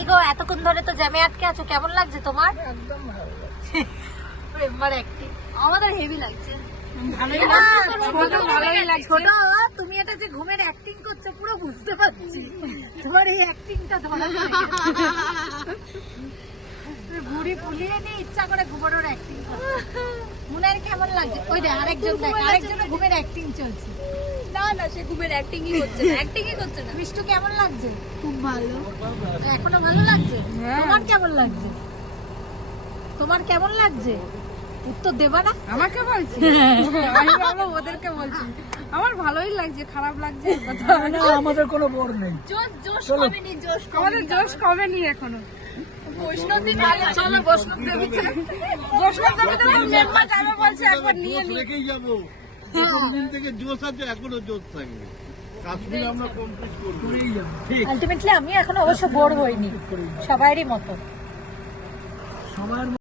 কি গো, এতক্ষণ ধরে তো জ্যামে আটকে আছো, কেমন লাগছে তোমার? একদম ভালো লাগছে। প্রেমার অ্যাক্টিং আমাদের হেভি লাগছে। ভালোই লাগছে। ছোট, তুমি এটা যে ঘুমের অ্যাক্টিং করছো পুরো বুঝতে পারছি। তোমার এই অ্যাক্টিংটা ধরা ভুড়ি ফুলিয়ে নিয়ে ইচ্ছা করে ঘুমানোর অ্যাক্টিং করছো। মুনার কেমন লাগছে? ওই দেখ আরেকজন, দেখ আরেকজনের ঘুমের অ্যাক্টিং চলছে। না না, সে ঘুমের অ্যাক্টিংই করছে না, অ্যাক্টিংই করছে না। মিষ্টু কেমন লাগছে? খুব ভালো। এখনো ভালো লাগছে? হ্যাঁ। তোমার কেমন লাগছে? তোমার কেমন লাগছে? উত্তর দেবা না? আমাকে বলছি? আমি ভাবলাম ওদেরকে বলছি। আমার ভালোই লাগছে, খারাপ লাগছে কথা না। আমাদের কোনো বোর নেই। জোশ কমেনি, জোশ আমাদের জোশ কমেনি এখনো। বৈষ্ণব দেবী চলো বৈষ্ণব দেবীতে। বৈষ্ণব দেবীতে তো মেম্বার যাবে বলছে, একবার নিয়ে নি। রেখেই যাবো। প্রথম দিন থেকে জোশ আছে, এখনো জোশ থাকবে। কাশ্মীর আমরা কমপ্লিট করবো। আলটিমেটলি আমি এখন অবশ্য বোর হইনি, সবাইরই মতো। সবার